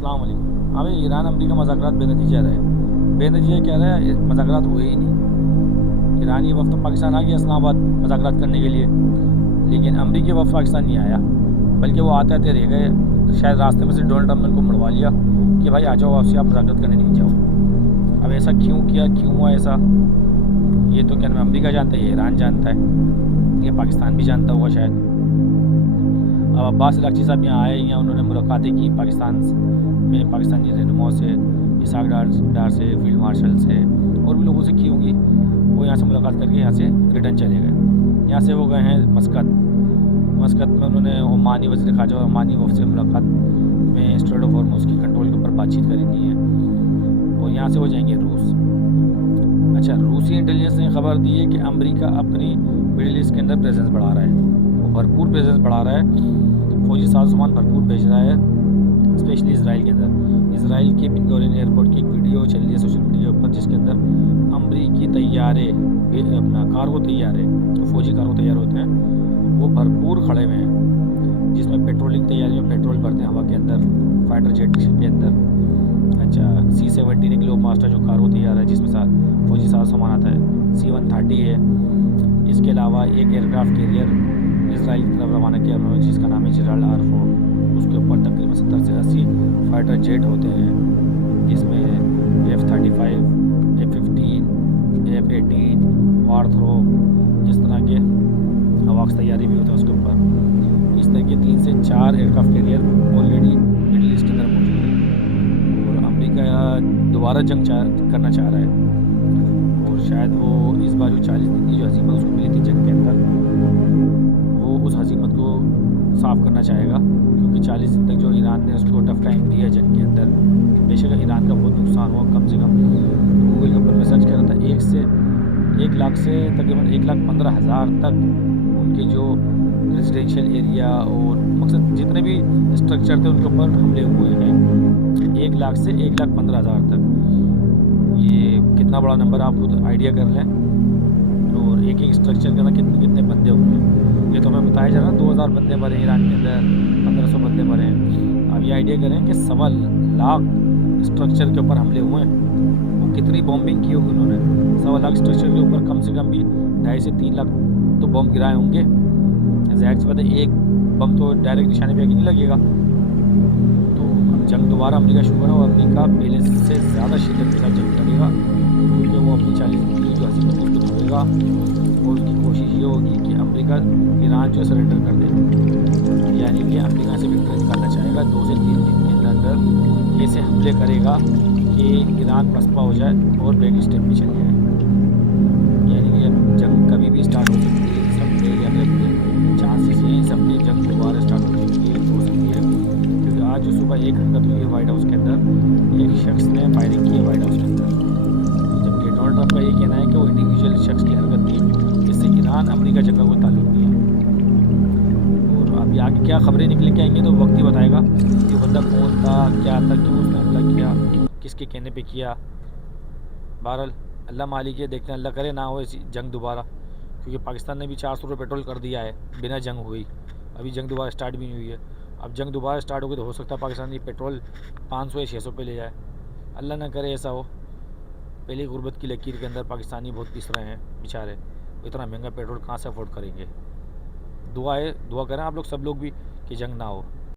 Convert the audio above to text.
अस्सलाम वालेकुम। हाँ भाई, ईरान अमरीका मज़ाकरात बेनतीजा रहे। बेनतीजा क्या रहा है, मज़ाकरात हुए ही नहीं। ईरानी वफ़द तो पाकिस्तान आ गया इस्लामाबाद मज़ाकरात करने के लिए, लेकिन अमरीकी वफ़द पाकिस्तान नहीं आया, बल्कि वो आते आते रह गए। शायद रास्ते में से डोनाल्ड ट्रम्प ने उनको मुड़वा लिया कि भाई आ जाओ, आपसे आप मज़ाकरात करने नहीं जाओ। अब ऐसा क्यों किया, क्यों हुआ ऐसा, ये तो क्या नाम है, अमरीका जानता है, ये ईरान जानता है, ये पाकिस्तान भी जानता होगा शायद। अब अब्बास अराग़ची साहब यहाँ आए, यहाँ उन्होंने मुलाकातें की पाकिस्तान में, पाकिस्तानी रहनुमाओं से, इसाक डार से, फील्ड मार्शल से और भी लोगों से की होंगी। वो यहाँ से मुलाकात करके यहाँ से रिटर्न चले गए। यहाँ से वो गए हैं मस्कत में उन्होंने ओमानी वज़ीर ख़ारजा और ओमानी वफ़द से मुलाकात में स्ट्रेट ऑफ हॉर्मुज़ की कंट्रोल के ऊपर बातचीत करनी है। और यहाँ से वो जाएंगे रूस। अच्छा, रूसी इंटेलिजेंस ने खबर दी है कि अमेरिका अपनी मिडिल ईस्ट के अंदर प्रेजेंस बढ़ा रहा है, वो भरपूर प्रेजेंस बढ़ा रहा है, फौजी सामान भरपूर भेज रहा है, स्पेशली इसराइल के अंदर। इसराइल के बिन गोरियन एयरपोर्ट की एक वीडियो चल रही है सोशल मीडिया के ऊपर, जिसके अंदर अमरीकी तैयारे, अपना कार्गो तैयारे, फौजी कार्गो तैयार होते हैं, वो भरपूर खड़े हुए हैं, जिसमें पेट्रोलिंग तैयारी में पेट्रोल भरते हैं हवा के अंदर, फाइटर जेट के अंदर। अच्छा, C-17 ग्लोब मास्टर जो कार्गो तैयार है, जिसमें फौजी सामान आता है, C-130 है। इसके अलावा एक एयरक्राफ्ट कैरियर इसराइल की तरफ रवाना किया उन्होंने, जिसका नाम है जेराल्ड R4। उसके ऊपर तकरीबन 70 से 80 फाइटर जेट होते हैं, जिसमें F-35, F-15, F-18, वार्थरो, इस तरह के हवाक्स तैयारी भी होता है उसके ऊपर। इस तरह के 3 से 4 aircraft carrier already middle east के अंदर मौजूद है, और अमेरिका दोबारा जंग करना चाह रहा है। और शायद वो इस बार जो 40 दिन की जो हज़ीमत उसको मिली थी जंग के अंदर, वो उस हज़ीमत को साफ़ करना चाहेगा, क्योंकि 40 दिन तक जो ईरान ने उसको टफ टाइम दिया जंग के अंदर। बेशक ईरान का बहुत नुकसान हुआ, कम से कम गूगल के ऊपर मैं सर्च कर रहा था, 1 लाख से तकरीबन 1,15,000 तक उनके जो रेजिडेंशियल एरिया और मकसद जितने भी स्ट्रक्चर थे उनके ऊपर हमले हुए हैं। 1 लाख से 1,15,000 तक, ये कितना बड़ा नंबर आप खुद आइडिया कर लें। और एक स्ट्रक्चर के अंदर कितने कितने बंदे होंगे, ये तो हमें बताया जा रहा है 2000 बंदे मरे ईरान के अंदर, 1500 बंदे मरे हैं। अब ये आइडिया करें कि 1.25 लाख स्ट्रक्चर के ऊपर हमले हुए हैं, वो कितनी बॉम्बिंग की होगी उन्होंने। 1.25 लाख स्ट्रक्चर के ऊपर कम से कम भी 2.5 से 3 लाख तो बम गिराए होंगे। ज़ाहिर सी बात है, एक बम तो डायरेक्ट निशाने पे नहीं लगेगा। तो अब जंग दोबारा अमेरिका शुरू है, और अमेरिका पहले से ज़्यादा शिद्दत के साथ जंग करेगा, क्योंकि वो अपनी 40 दिन की जो हज़ीमत है उसको धोएगा, और उसकी कोशिश ये होगी कि अमेरिका ईरान जो सरेंडर कर दे, यानी कि अमेरिका से विक्ट्री निकालना चाहेगा 2 से 3 दिन के अंदर ऐसे हमले करेगा कि ईरान पसपा हो जाए और बैक स्टेप में चले जाए। यानी कि जंग कभी भी स्टार्ट हो सकती है, सबके या फिर चांसेस हैं इस हफ्ते जंग दोबारा स्टार्ट हो सकती है, क्योंकि आज जो सुबह एक हरकत हुई है वाइट हाउस के अंदर, एक शख्स ने फायरिंग की है वाइट हाउस के अंदर, जबकि डोनाल्ड ट्रंप का ये कहना है कि वो इंडिविजुअल शख्स की हरकत थी, जिससे ईरान अमेरिका जंग का कोई ताल्लुक नहीं है। और अभी आगे क्या खबरें निकल के आएंगी तो वक्त ही बताएगा कि बंदा कौन था, क्या था, क्यों उसने हमला किया, किसके कहने पे किया। बहरहाल अल्लाह मालिक है, देखते हैं, अल्लाह करे ना हो ऐसी जंग दोबारा, क्योंकि पाकिस्तान ने भी 400 रुपये पेट्रोल कर दिया है बिना जंग हुई, अभी जंग दोबारा स्टार्ट भी नहीं हुई है। अब जंग दोबारा स्टार्ट होगी तो हो सकता है पाकिस्तान ये पेट्रोल 500 या 600 पे ले जाए, अल्लाह ना करे ऐसा हो। पहले गुर्बत की लकीर के अंदर पाकिस्तानी बहुत पिस रहे हैं बेचारे, इतना महंगा पेट्रोल कहाँ से अफोर्ड करेंगे। दुआ करें आप लोग सब लोग भी कि जंग ना हो।